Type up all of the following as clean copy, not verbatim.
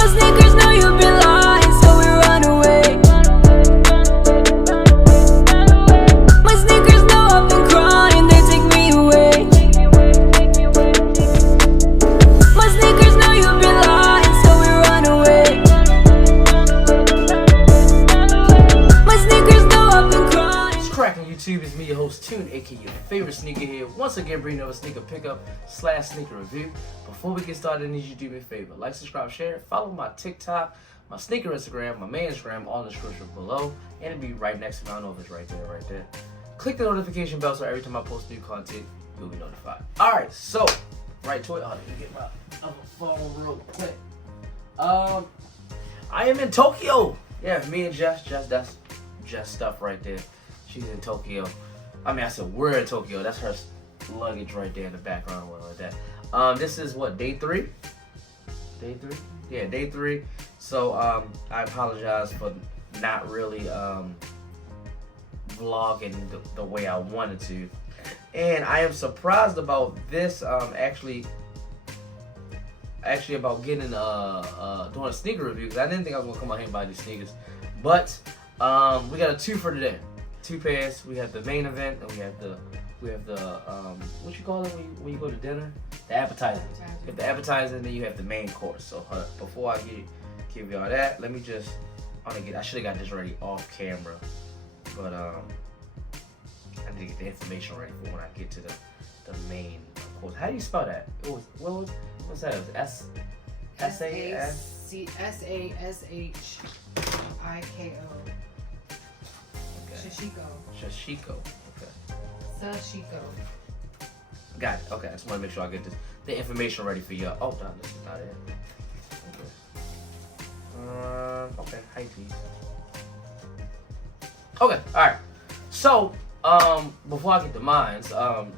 My sneakers know you've been lying, so we run away. My sneakers know I've been crying, they take me away. My sneakers know you've been lying, so we run away. My sneakers know I've been crying. What's cracking, YouTube? It's me, your host Tune, aka your favorite sneaker here. Once again, bringing up a sneaker pickup / sneaker review. Before we get started, I need you to do me a favor: like, subscribe, share, follow my TikTok, my sneaker Instagram, my main Instagram, all in the description below, and it'll be right next to me. I don't know if it's right there. Click the notification bell so every time I post new content, you'll be notified. All right, so right to it. Let me get my other phone real quick. I am in Tokyo. Yeah, me and Jess. That's Jess stuff right there. She's in Tokyo. I mean, I said we're in Tokyo. That's her luggage right there in the background, like that. This is what, day 3? Day 3? Yeah, day 3. So I apologize for not really vlogging the way I wanted to, and I am surprised about this. Actually about getting doing a sneaker review, because I didn't think I was gonna come out here and buy these sneakers, but we got a 2 for today. 2 pairs. We have the main event, and we have the what you call it when you go to dinner? The appetizer. You have the appetizer, and then you have the main course. So before I give y'all that, let me just I should have got this ready off camera, but I need to get the information ready for when I get to the main course. How do you spell that? It was what's that? It was Sashiko. Sashiko. Okay. Sashiko. Got it. Okay, I just want to make sure I get the information ready for you. Oh, no, this is not it. Okay. Hi, please. Okay. All right. So, before I get to mines,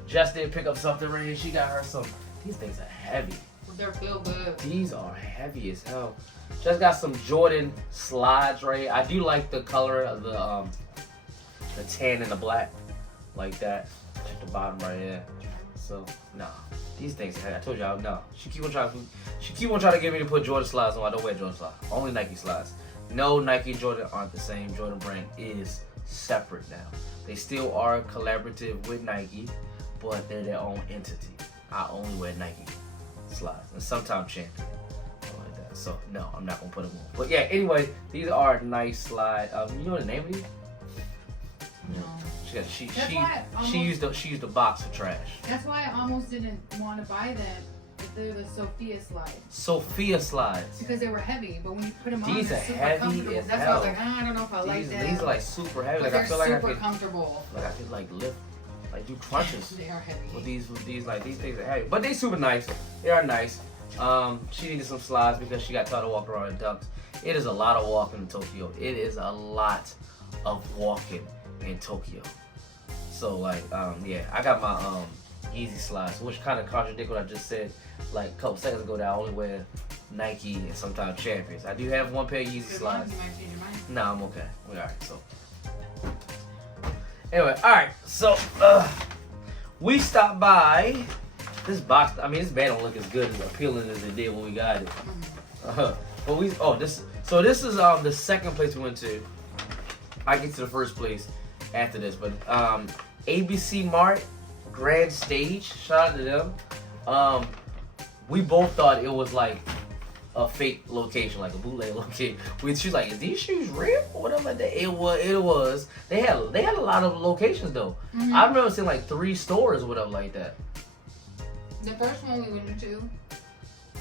Jess did pick up something right here. She got her some. These things are heavy. They're real good. These are heavy as hell. Just got some Jordan slides right here. I do like the color of the tan and the black, like that. Check the bottom right here. So nah, these things. I told y'all no. She keep on trying to get me to put Jordan slides on. I don't wear Jordan slides. Only Nike slides. No, Nike and Jordan aren't the same. Jordan brand is separate now. They still are collaborative with Nike, but they're their own entity. I only wear Nike slides and sometimes Champion. Like that. So no, I'm not gonna put them on. But yeah, anyway, these are nice slides. You know the name of these? No. She used the box for trash. That's why I almost didn't want to buy them. If they're the Sophia slides. Sophia slides. Because they were heavy, but when you put them on, these they're are super heavy comfortable. as That's hell. why I was like, I don't know if I like that. These are like super heavy. But Like I feel like I could comfortable. Like I could like lift, like do crunches. They are heavy. With these like these things are heavy, but they super nice. They are nice. She needed some slides because she got tired of walking around in dunks. It is a lot of walking in Tokyo. It is a lot of walking in Tokyo. So like, yeah, I got my Yeezy slides, which kind of contradict what I just said like a couple seconds ago, that I only wear Nike and sometimes Champions. I do have one pair of Yeezy slides. You might change your mind. Nah, I'm okay. We alright. So anyway, alright. So we stopped by this box. I mean, this bag don't look as good and appealing as it did when we got it. But this is the second place we went to. I get to the first place after this, but ABC Mart Grand Stage, shout out to them. We both thought it was like a fake location, like a bootleg location. She's like, "Is these shoes real?" or whatever like that. It was. They had a lot of locations though. Mm-hmm. I remember seeing like 3 stores or whatever like that. The first one we went to,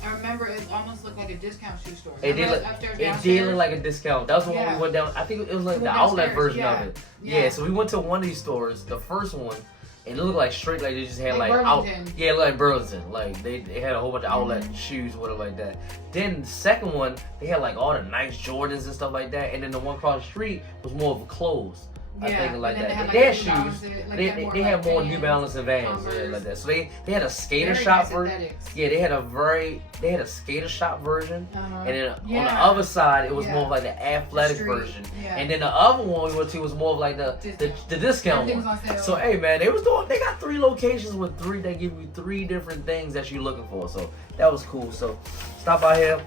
I remember it almost looked like a discount shoe store. It did look like a discount. That was the one we went down. I think it was like the outlet version of it. Yeah, so we went to one of these stores, the first one, and it looked like straight, like they just had like Burlington. Yeah, like Burlington. Like they had a whole bunch of outlet shoes, whatever like that. Then the second one, they had like all the nice Jordans and stuff like that. And then the one across the street was more of a clothes. I think like that. They had shoes. They had more New Balance and Vans, like that. So they had a skater shop version. Yeah, they had a skater shop version, and then on the other side it was more of like the athletic version. And then the other one we went to was more of like the discount one. So hey man, they got 3 locations with 3. They give you 3 different things that you're looking for. So that was cool. So stop by here.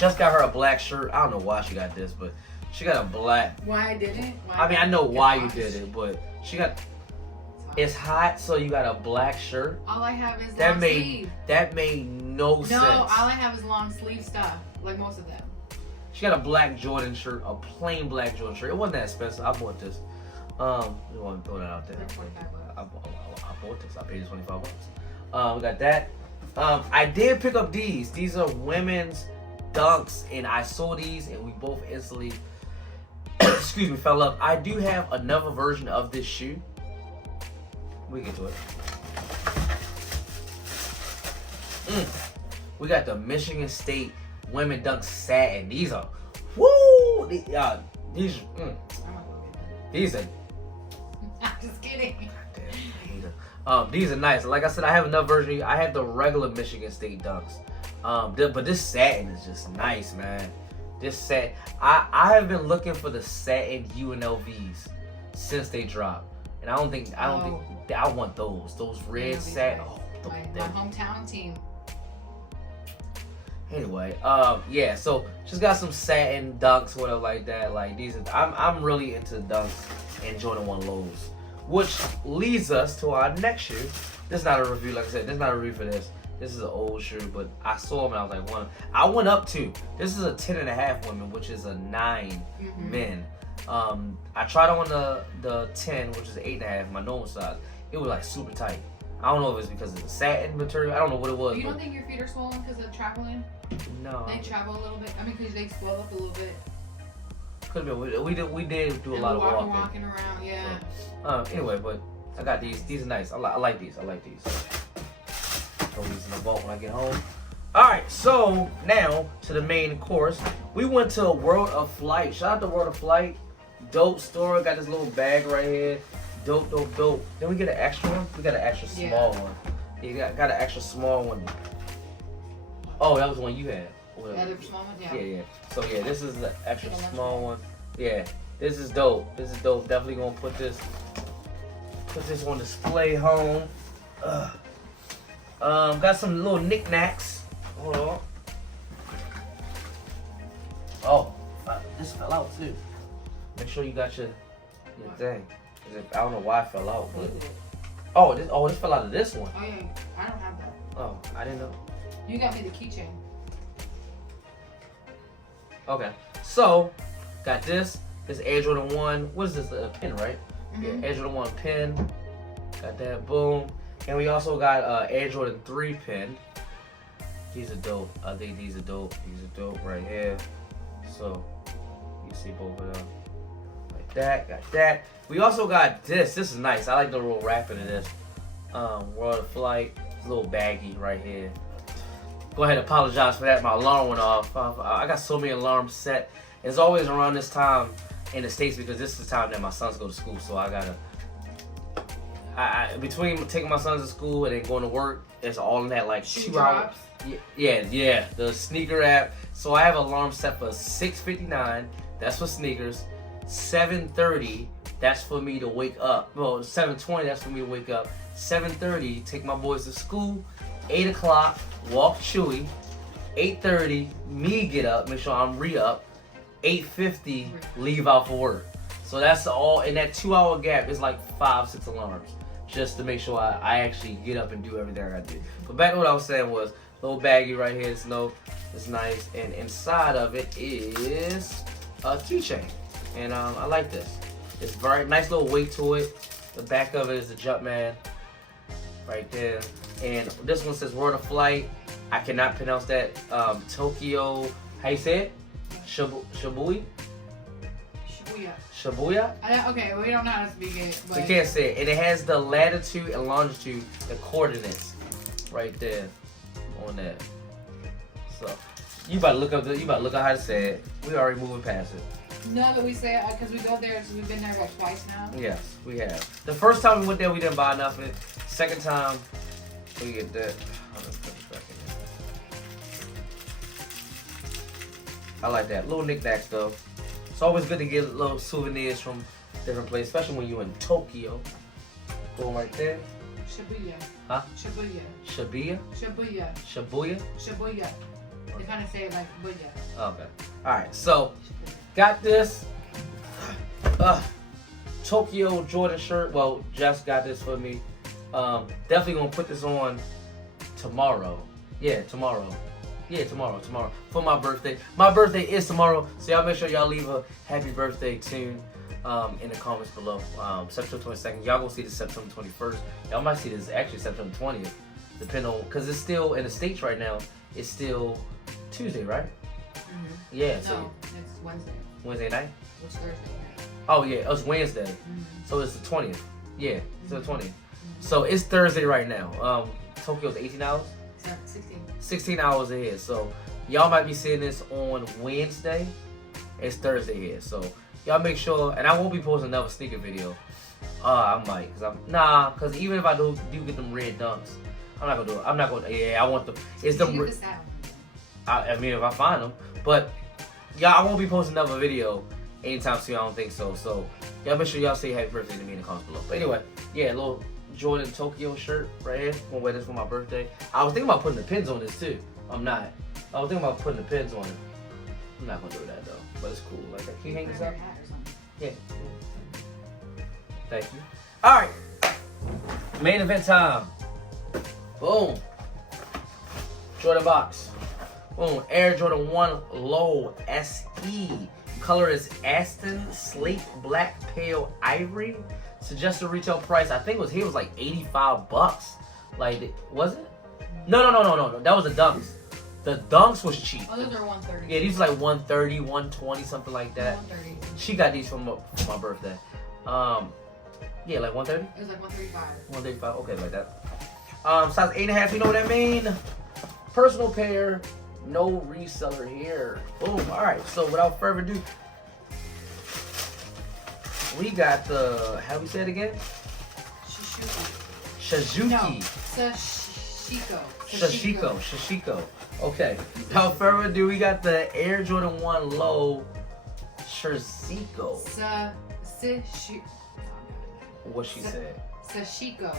just got her a black shirt. I don't know why she got this, but she got a black. Why I didn't? I mean, I know why you did it, but she got. It's hot, so you got a black shirt. All I have is long sleeve. That made no sense. No, all I have is long sleeve stuff, like most of them. She got a black Jordan shirt, a plain black Jordan shirt. It wasn't that expensive. I bought this. We want to throw that out there. Like $25. I bought this. I paid $25. We got that. I did pick up these. These are women's dunks, and I saw these, and we both instantly, excuse me, fell up. I do have another version of this shoe. We get to it. We got the Michigan State Women Dunk Satin. These are, woo! These are. These are. I'm just kidding. These are nice. Like I said, I have another version. I have the regular Michigan State Dunks. But this satin is just nice, man. This satin. I have been looking for the satin UNLVs since they dropped. And I don't think I want those. Those red satin. My hometown team. Anyway, yeah, so she's got some satin dunks, whatever like that. Like these are, I'm really into dunks and Jordan 1 lows. Which leads us to our next shoe. This is not a review, like I said, this is not a review for this. This is an old shoe, but I saw them and I was like, I went up to. This is a 10.5 women, which is a 9 men. I tried on the 10, which is 8.5, my normal size. It was like super tight. I don't know if it's because of the satin material. I don't know what it was. You don't think your feet are swollen because of traveling? No. They travel a little bit. I mean, because they swell up a little bit. Could have been. We did do a lot of walking around. Yeah. So, anyway, but I got these. These are nice. I like these. I like these. Throw these in the vault when I get home. All right. So now to the main course. We went to World of Flight. Shout out to World of Flight. Dope store. Got this little bag right here. Dope. Then we get an extra one. We got an extra small one. Yeah, got an extra small one. Oh, that was the one you had. The other small one? Yeah. So yeah, this is the extra small one. Yeah, this is dope. Definitely gonna put this on display home. Got some little knickknacks. Hold on. Oh, this fell out too. Make sure you got your thing. I don't know why it fell out, but this fell out of this one. Oh yeah, I don't have that. Oh, I didn't know. You got me the keychain. Okay, so got this Air Jordan 1. What is this? A pin, right? Yeah, Air Jordan 1 pin. Got that, boom. And we also got Air Jordan 3 pin. These are dope. I think these are dope. These are dope right here. So you see both of them. Like that, got that. We also got this. This is nice. I like the little wrapping of this. World of Flight. It's a little baggy right here. Go ahead and apologize for that. My alarm went off. I got so many alarms set. It's always around this time in the States because this is the time that my sons go to school. So I gotta, between taking my sons to school and then going to work, it's all in that like 2 hours. Yeah, the sneaker app. So I have an alarm set for 6:59. That's for sneakers. 7:30. That's for me to wake up. Well, 7:20. That's for me to wake up. 7:30. Take my boys to school. 8 o'clock. Walk Chewy. 8:30. Me get up. Make sure I'm re-up. 8:50. Leave out for work. So that's all in that 2 hour gap. It's like 5-6 alarms just to make sure I actually get up and do everything I gotta do. But back to what I was saying was little baggy right here. It's nice, and inside of it is a keychain, and I like this. It's very nice little weight to it. The back of it is the Jumpman right there, and this one says World of Flight. I cannot pronounce that. Tokyo. How you say it? Shibuya. Okay, we don't know how to speak it. But... We can't say it. And it has the latitude and longitude, the coordinates, right there on that. So you about to look up how to say it. We already moving past it. No, but we say it because we go there. So we've been there like twice now. Yes, we have. The first time we went there, we didn't buy nothing. Second time, we get that. I like that. Little knickknacks though. It's always good to get little souvenirs from different places, especially when you're in Tokyo. Go right there. Shibuya. Huh? Shibuya. Shibuya? Shibuya. Shibuya? Shibuya. They kind of say it like, but yeah. Okay. All right. So, got this Tokyo Jordan shirt. Well, Jess got this for me. Definitely gonna put this on tomorrow. Yeah, tomorrow. Yeah, tomorrow for my birthday. My birthday is tomorrow, so y'all make sure y'all leave a happy birthday tune in the comments below. September 22nd. Y'all gonna see this September 21st. Y'all might see this actually September 20th, depending on, because it's still in the States right now. It's still Tuesday, right? Mm-hmm. Yeah. So no, it's Wednesday. Wednesday night. It's Thursday night. Oh yeah, it's Wednesday. Mm-hmm. So it's the 20th. Yeah, it's the 20th. Mm-hmm. So it's Thursday right now. Tokyo's 18 hours. 16 hours ahead. So y'all might be seeing this on Wednesday. It's Thursday here. So y'all make sure, and I won't be posting another sneaker video. I might, cause even if I do get them red dunks, I'm not gonna do it. I'm not gonna. Yeah, I want them. It's them. I mean, if I find them, but y'all, I won't be posting another video anytime soon. I don't think so. So y'all make sure y'all say happy birthday to me in the comments below. But anyway, yeah, little Jordan Tokyo shirt right here. I'm gonna wear this for my birthday. I was thinking about putting the pins on this too. I'm not. I was thinking about putting the pins on it. I'm not gonna do that though. But it's cool. Like, can you hang this up? Yeah. Thank you. All right. Main event time. Boom. Jordan box. Boom. Air Jordan 1 Low SE. Color is Aston Slate Black Pale Ivory. Suggested retail price, I think it was like $85. Like, was it? No. That was the dunks. The dunks was cheap. Oh, those are $130. Yeah, these are like $130, $120, something like that. $130. She got these for my birthday. Yeah, like $130. It was like $135. $135. Okay, like that. Size 8.5. You know what I mean? Personal pair. No reseller here. Boom. All right. So without further ado, we got the, how we say it again? Shazuki. No, Sashiko. Okay. Without further ado, we got the Air Jordan 1 Low Sashiko. What she said? Sashiko.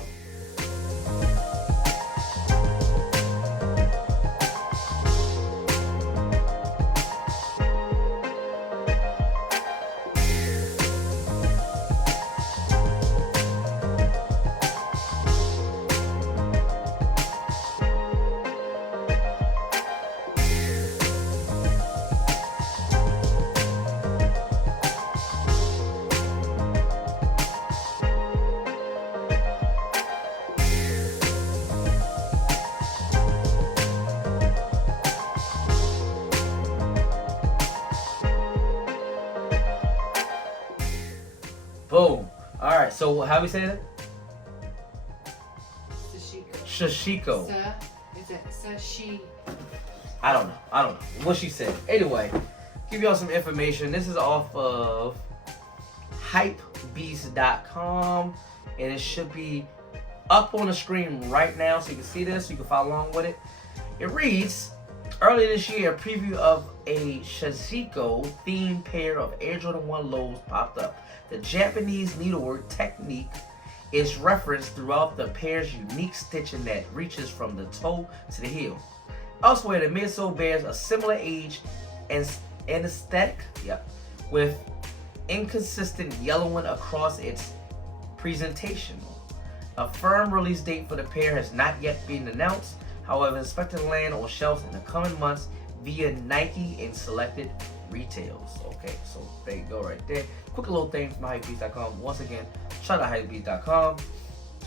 Boom. All right. So how we say that? Sashiko. Sashiko. Is it Sashi? I don't know what she said. Anyway, give y'all some information. This is off of hypebeast.com, and it should be up on the screen right now, so you can see this. You can follow along with it. It reads, earlier this year, a preview of a Sashiko themed pair of Air Jordan 1 Lows popped up. The Japanese needlework technique is referenced throughout the pair's unique stitching that reaches from the toe to the heel. Elsewhere, the midsole bears a similar age and aesthetic, with inconsistent yellowing across its presentation. A firm release date for the pair has not yet been announced. However, expected to land on shelves in the coming months via Nike and selected retails. Okay, so there you go right there. Quick little thing from hypebeast.com. Once again, shout out hypebeast.com.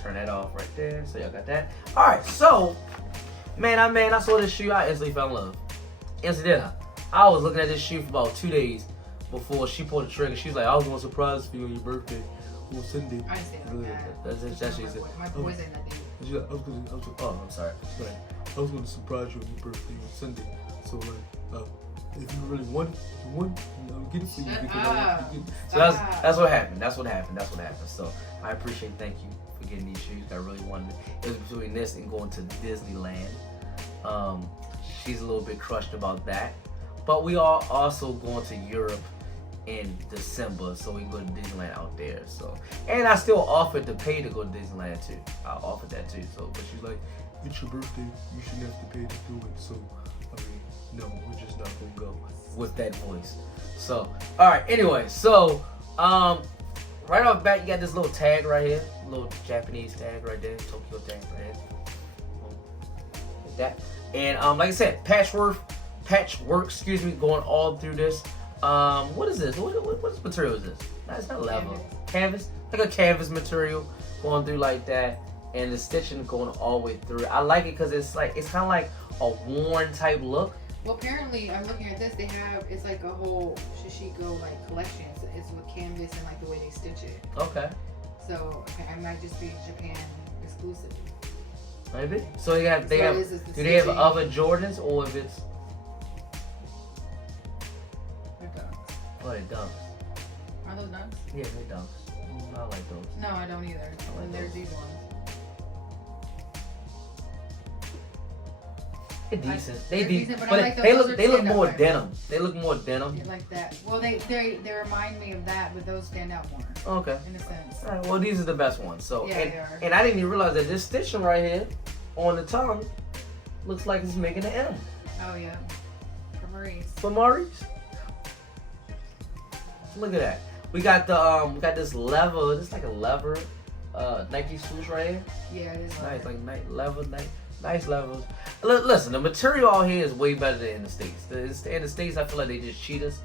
Turn that off right there. So y'all got that. All right, so man, I saw this shoe. I instantly fell in love. Instantly, I was looking at this shoe for about 2 days before she pulled the trigger. She was like, "I was going to surprise for you on your birthday on Sunday." I didn't say that. That's what she said. My boys ain't that deep. Oh, I'm sorry. I was going to surprise you on your birthday on Sunday. So like, if you really want it, I'll get it for you. Because I want you to get it. So that's what happened. That's what happened. So I appreciate. Thank you for getting these shoes. I really wanted it. It was between this and going to Disneyland. She's a little bit crushed about that, but we are also going to Europe in December, so we can go to Disneyland out there. So, and I still offered to pay to go to Disneyland too. I offered that too. So, but she's like, It's your birthday. You shouldn't have to pay to do it. So, I mean, No, we're just not gonna go. with that voice. So, all right. Anyway, so right off the bat, you got this little tag right here, little Japanese tag right there, Tokyo tag right here. Like that. And like I said, patchwork. Excuse me, going all through this. What is this? What material is this? No, it's not leather. Canvas, like a canvas material going through like that, and the stitching going all the way through. I like it because it's kind of like a worn type look. Well, apparently, I'm looking at this. It's like a whole Sashiko like collection. It's with canvas and like the way they stitch it. Okay. So I might just be Japan exclusive. Maybe. So they have. Do they have other Jordans, or if it's? They're dunks. Oh, they dunks. Are those dunks? Yeah, they dunks. I like those. No, I don't either. like And there's those. these ones. They're decent. They're decent, but I like they those. look Those are more standout denim. They look more denim. Yeah, like that. Well, they remind me of that, but those stand out more Okay. in a sense. All right, well, these are the best ones. So, Yeah, and, they are. and I didn't even realize that this stitching right here on the tongue looks like it's making an M Oh yeah, for Maurice. for Maurice. Look at that. We got this leather. This is like a leather Nike swoosh right here. Yeah, it is. Nice, like nice levels. Listen, the material out here is way better than in the States. In the States, I feel like they just cheat us.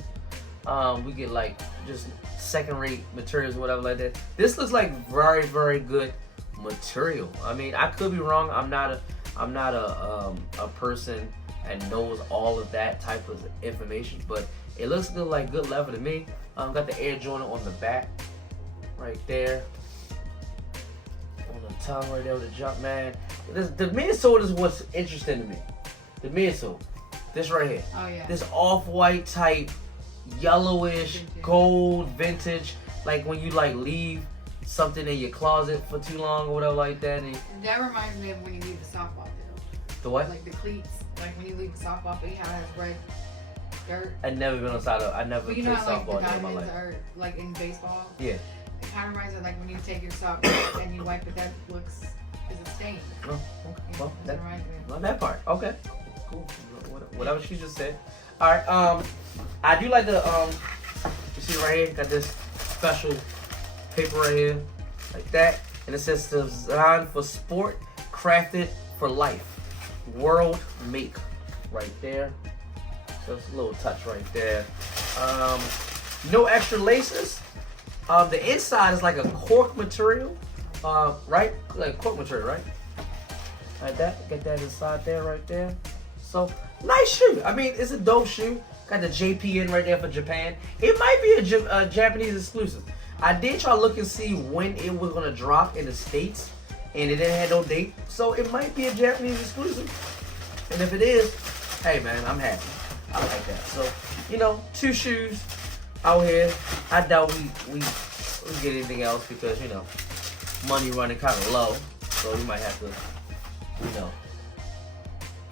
We get like just second-rate materials or whatever like that. This looks like very, very good material. I mean, I could be wrong. I'm not a person and knows all of that type of information, but it looks good, like good leather to me. Got the Air Jordan on the back, right there. On the tongue right there with the Jumpman. The midsole is what's interesting to me. The midsole. This right here. Oh yeah. This off-white type, yellowish, Vintage. gold, vintage. Like when you like leave something in your closet for too long or whatever like that. And That reminds me of when you leave the softball field. the what? Like the cleats. Like when you leave the softball field, you have that red dirt. I never been outside of. I never But played you know how like the softball in my diamonds life. are like in baseball? Yeah. It kind of reminds me of like when you take your sock and you wipe it, that looks is a stain. Oh, okay. You Well, know, that, it reminds me of. well, that part. Okay. Cool. Whatever she just said. All right. I do like the you see right here, got this special paper right here, like that, and it says designed for sport, crafted for life, world make, right there. So it's a little touch right there. No extra laces. The inside is like a cork material, right? Like cork material, right? Like that. Get that inside there, right there. So nice shoe. I mean, it's a dope shoe. Got the JPN right there for Japan. It might be a Japanese exclusive. I did try to look and see when it was gonna drop in the States, and it didn't have no date. So it might be a Japanese exclusive. And if it is, hey man, I'm happy. I like that. So, you know, 2 shoes out here. I doubt we get anything else because, you know, money running kind of low. So we might have to, you know,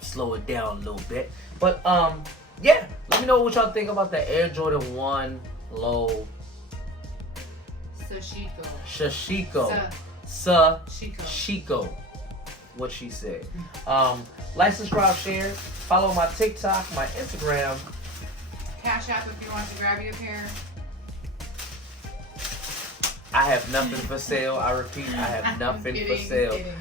slow it down a little bit. But yeah, let me know what y'all think about the Air Jordan 1 Low Sashiko. Sashiko. What she said. Like, subscribe, share. Follow my TikTok, my Instagram. Cash App if you want to grab you a pair. I have nothing for sale. I repeat, I have nothing for Kidding, sale. kidding.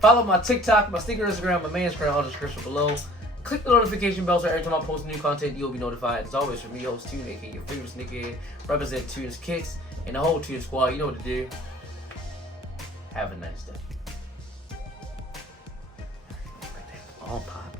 Follow my TikTok, my sneaker Instagram, my man's Instagram, all the description below. Click the notification bell so every time I post new content, you'll be notified. As always, from me, host Tune, aka your favorite sneakerhead, represent Tune's Kicks, and the whole Tune Squad. You know what to do. Have a nice day. On pop.